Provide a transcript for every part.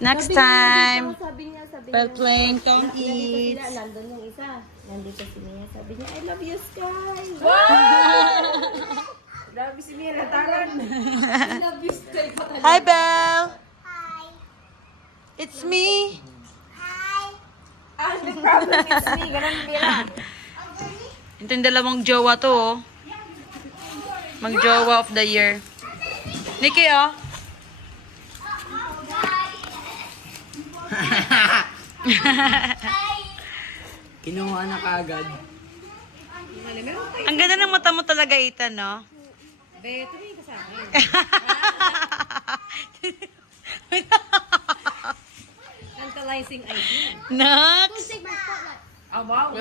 Next time. Sabi niya. While playing Tom Nandito Eats. sila, nandun yung isa. Nandito si Mia. Sabi niya, I love you, Sky. Grabe si Mia, nataran. I love you, Sky. Hi, Belle. Hi. It's me. Ah, the problem is me. Ganun Mia. Ito yung dalawang jowa to, oh. Mag-jowa of the year. Nikki, oh. Kinuha na kaagad. Ang ganda ng mata mo talaga, Ethan, no? Be, tumingin ka sa akin. Tantalizing idea. Next. Oh, wow.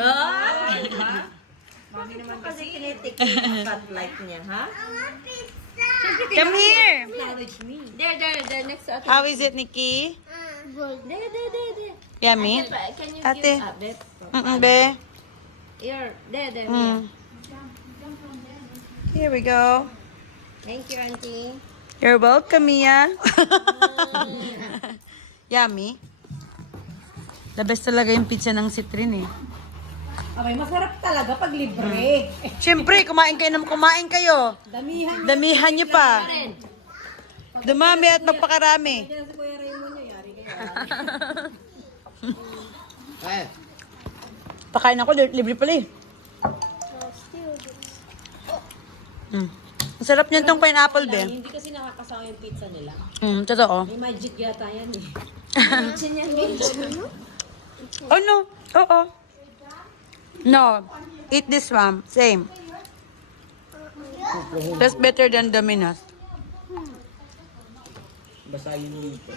Mami naman kasi tinitik yung spotlight niya, ha? Come here. Acknowledge me. There, next to Ate. How is it, Nikki? There. Yummy? Can you Ate. give a bit? Be. Here, there, Mm. Here we go. Thank you, Auntie. You're welcome, Mia. Yummy. The best talaga yung pizza ng Citrin, eh. Okay, masarap talaga pag libre. Siyempre, kumain kayo. Damihan niyo pa. Dumami at magpakarami. Kaya si Kuya Raymond niya, yari kayo. Eh, Pakain ako, libre pala, eh. Ang sarap niyan tong pineapple, be. Hindi kasi nakakasama yung pizza nila. Totoo. May magic yata yan eh. Oh, no. Oo. No. Eat this one. Same. That's better than Domino's. basta yun dito.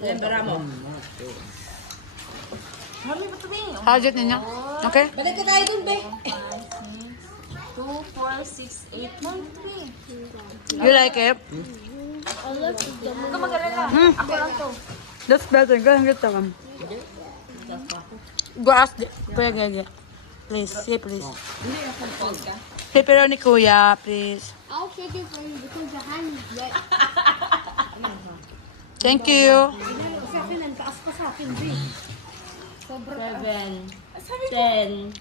Lembera mo. How's it ninyo? Okay? Balik ka tayo dun, be. 2, 4, 6, 8, 9, 3. You like it? Huwag ka mag-alala. Ako lang to. That's better. Go and get them. Go ask Kuya Gege. Please. Say please. Pepperoni, Kuya. Please. I'll take it for you because your hand is wet. Thank you. Sa akin, ang taas pa sa akin, be. 7, 10,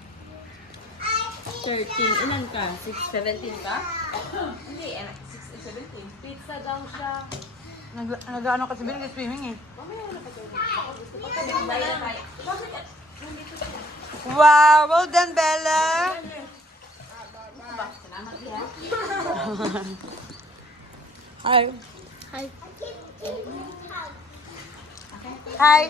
13, ilan ka? 6, 17 ka? Hindi, 6, 17. Pizza daw siya. Nag-ano kasi binigay swimming, eh. Wow! Well done, Bella! Hi. Hi. Hi. Hi.